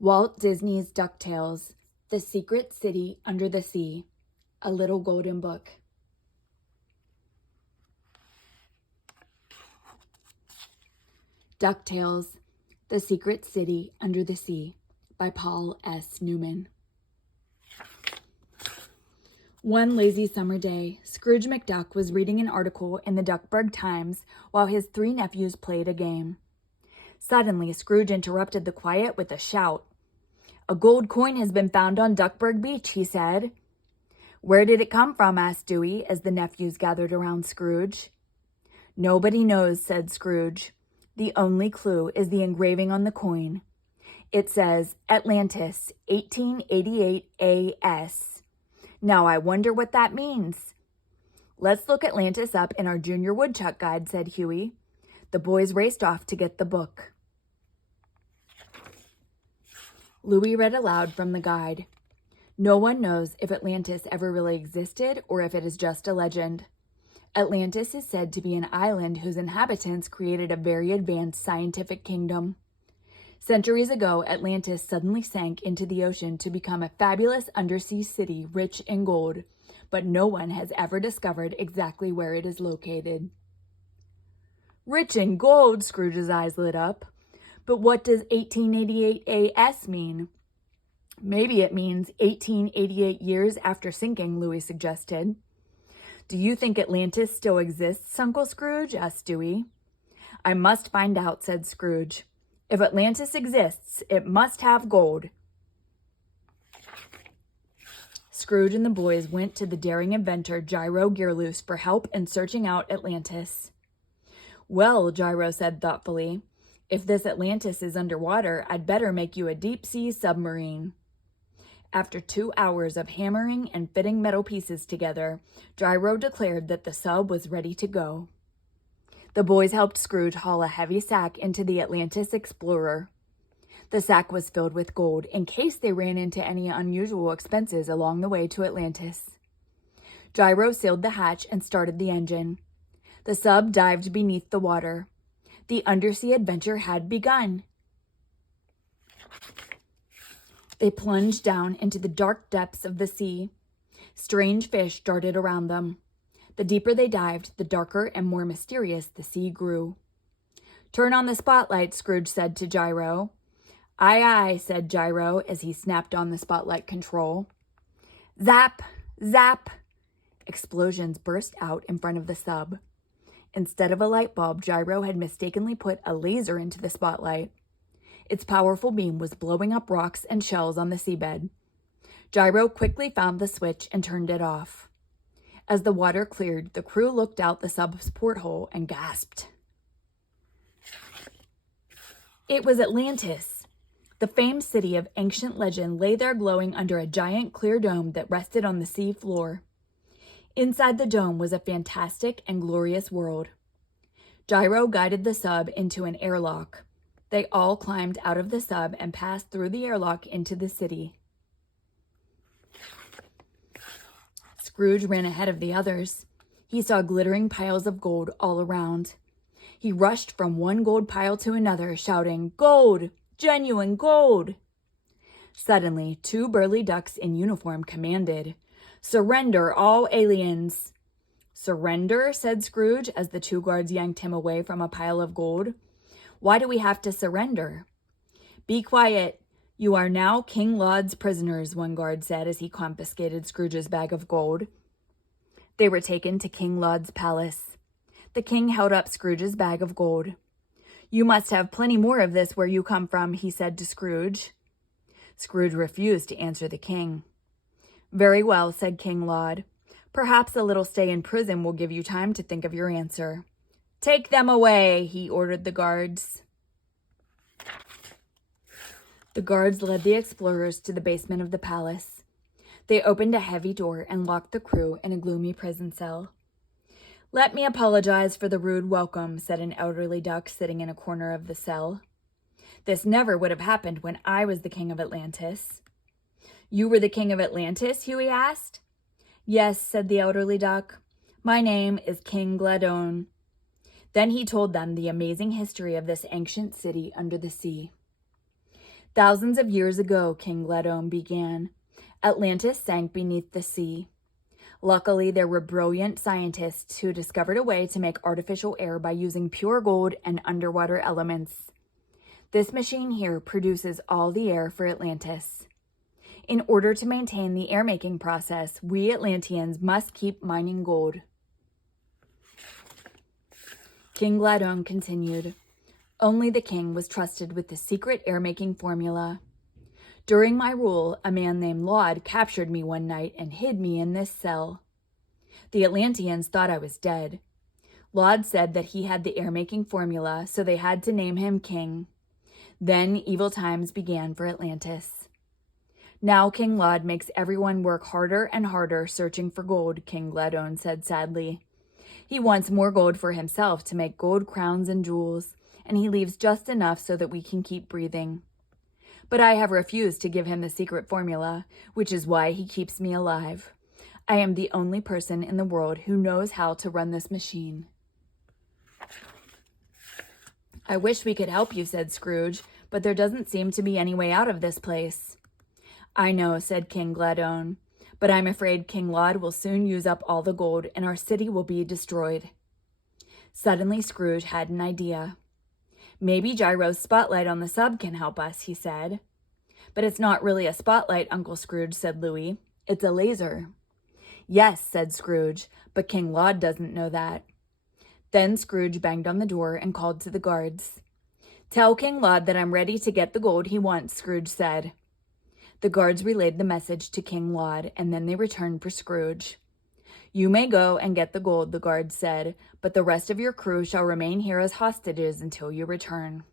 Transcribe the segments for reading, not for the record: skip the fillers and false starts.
Walt Disney's DuckTales, The Secret City Under the Sea, A Little Golden Book. DuckTales, The Secret City Under the Sea, by Paul S. Newman. One lazy summer day, Scrooge McDuck was reading an article in the Duckburg Times while his three nephews played a game. Suddenly, Scrooge interrupted the quiet with a shout. "A gold coin has been found on Duckburg Beach," he said. "Where did it come from?" asked Dewey as the nephews gathered around Scrooge. "Nobody knows," said Scrooge. "The only clue is the engraving on the coin. It says Atlantis, 1888 AS. Now I wonder what that means." "Let's look Atlantis up in our Junior Woodchuck Guide," said Huey. The boys raced off to get the book. Louis read aloud from the guide. "No one knows if Atlantis ever really existed or if it is just a legend. Atlantis is said to be an island whose inhabitants created a very advanced scientific kingdom. Centuries ago, Atlantis suddenly sank into the ocean to become a fabulous undersea city rich in gold, but no one has ever discovered exactly where it is located." "Rich in gold," Scrooge's eyes lit up. "But what does 1888 AS mean?" "Maybe it means 1888 years after sinking," Louis suggested. "Do you think Atlantis still exists, Uncle Scrooge?" asked Dewey. "I must find out," said Scrooge. "If Atlantis exists, it must have gold." Scrooge and the boys went to the daring inventor Gyro Gearloose for help in searching out Atlantis. "Well," Gyro said thoughtfully, "if this Atlantis is underwater, I'd better make you a deep-sea submarine." After 2 hours of hammering and fitting metal pieces together, Gyro declared that the sub was ready to go. The boys helped Scrooge haul a heavy sack into the Atlantis Explorer. The sack was filled with gold in case they ran into any unusual expenses along the way to Atlantis. Gyro sealed the hatch and started the engine. The sub dived beneath the water. The undersea adventure had begun. They plunged down into the dark depths of the sea. Strange fish darted around them. The deeper they dived, the darker and more mysterious the sea grew. "Turn on the spotlight," Scrooge said to Gyro. "Aye, aye," said Gyro as he snapped on the spotlight control. Zap! Zap! Explosions burst out in front of the sub. Instead of a light bulb, Gyro had mistakenly put a laser into the spotlight. Its powerful beam was blowing up rocks and shells on the seabed. Gyro quickly found the switch and turned it off. As the water cleared, the crew looked out the sub's porthole and gasped. It was Atlantis. The famed city of ancient legend lay there glowing under a giant clear dome that rested on the sea floor. Inside the dome was a fantastic and glorious world. Gyro guided the sub into an airlock. They all climbed out of the sub and passed through the airlock into the city. Scrooge ran ahead of the others. He saw glittering piles of gold all around. He rushed from one gold pile to another, shouting, "Gold! Genuine gold!" Suddenly, 2 burly ducks in uniform commanded, "Surrender, all aliens!" "Surrender?" said Scrooge as the 2 guards yanked him away from a pile of gold. "Why do we have to surrender?" "Be quiet. You are now King Laud's prisoners," one guard said as he confiscated Scrooge's bag of gold. They were taken to King Laud's palace. The king held up Scrooge's bag of gold. "You must have plenty more of this where you come from," he said to Scrooge. Scrooge refused to answer the king. "Very well," said King Laud. "Perhaps a little stay in prison will give you time to think of your answer." "Take them away," he ordered the guards. The guards led the explorers to the basement of the palace. They opened a heavy door and locked the crew in a gloomy prison cell. "Let me apologize for the rude welcome," said an elderly duck sitting in a corner of the cell. "This never would have happened when I was the king of Atlantis." "You were the king of Atlantis?" Huey asked. "Yes," said the elderly duck. "My name is King Gladone." Then he told them the amazing history of this ancient city under the sea. Thousands of years ago, King Gladone began, Atlantis sank beneath the sea. Luckily, there were brilliant scientists who discovered a way to make artificial air by using pure gold and underwater elements. This machine here produces all the air for Atlantis. In order to maintain the air-making process, we Atlanteans must keep mining gold. King Gladone continued. Only the king was trusted with the secret air-making formula. During my rule, a man named Aloud captured me one night and hid me in this cell. The Atlanteans thought I was dead. Aloud said that he had the air-making formula, so they had to name him king. Then evil times began for Atlantis. Now King Aloud makes everyone work harder and harder searching for gold, King Gladone said sadly. He wants more gold for himself to make gold crowns and jewels, and he leaves just enough so that we can keep breathing. But I have refused to give him the secret formula, which is why he keeps me alive. I am the only person in the world who knows how to run this machine. I wish we could help you, said Scrooge, but there doesn't seem to be any way out of this place. I know, said King Gladone, but I'm afraid King Aloud will soon use up all the gold and our city will be destroyed. Suddenly Scrooge had an idea. Maybe Gyro's spotlight on the sub can help us, he said. But it's not really a spotlight, Uncle Scrooge, said Louis. It's a laser. Yes, said Scrooge, but King Aloud doesn't know that. Then Scrooge banged on the door and called to the guards. Tell King Aloud that I'm ready to get the gold he wants, Scrooge said. The guards relayed the message to King Aloud, and then they returned for Scrooge. You may go and get the gold, the guards said, but the rest of your crew shall remain here as hostages until you return.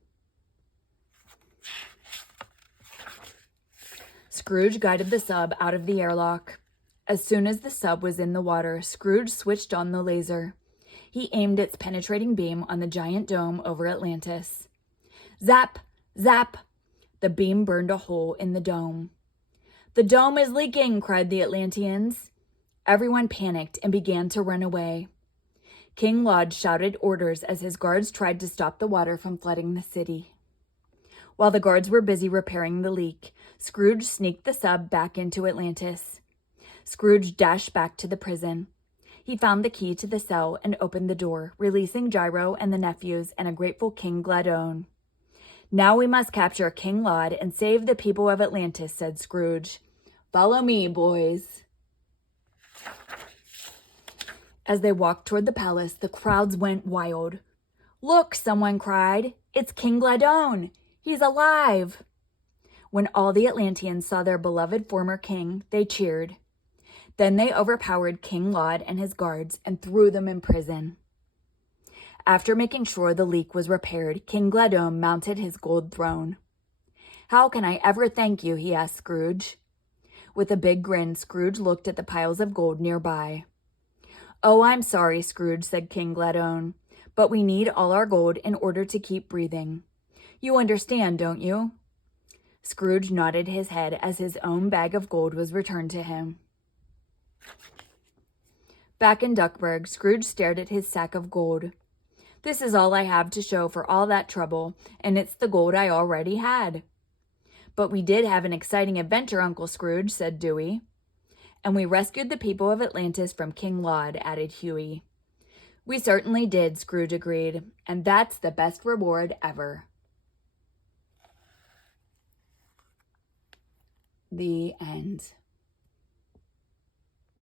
Scrooge guided the sub out of the airlock. As soon as the sub was in the water, Scrooge switched on the laser. He aimed its penetrating beam on the giant dome over Atlantis. Zap! Zap! The beam burned a hole in the dome. The dome is leaking, cried the Atlanteans. Everyone panicked and began to run away. King Aloud shouted orders as his guards tried to stop the water from flooding the city. While the guards were busy repairing the leak, Scrooge sneaked the sub back into Atlantis. Scrooge dashed back to the prison. He found the key to the cell and opened the door, releasing Gyro and the nephews and a grateful King Gladone. Now we must capture King Aloud and save the people of Atlantis, said Scrooge. Follow me, boys. As they walked toward the palace, the crowds went wild. Look, someone cried. It's King Gladone. He's alive. When all the Atlanteans saw their beloved former king, they cheered. Then they overpowered King Aloud and his guards and threw them in prison. After making sure the leak was repaired, King Gladone mounted his gold throne. How can I ever thank you, he asked Scrooge. With a big grin, Scrooge looked at the piles of gold nearby. Oh, I'm sorry, Scrooge, said King Gladone, but we need all our gold in order to keep breathing. You understand, don't you? Scrooge nodded his head as his own bag of gold was returned to him. Back in Duckburg, Scrooge stared at his sack of gold. This is all I have to show for all that trouble, and it's the gold I already had. But we did have an exciting adventure, Uncle Scrooge, said Dewey. And we rescued the people of Atlantis from King Aloud, added Huey. We certainly did, Scrooge agreed, and that's the best reward ever. The end.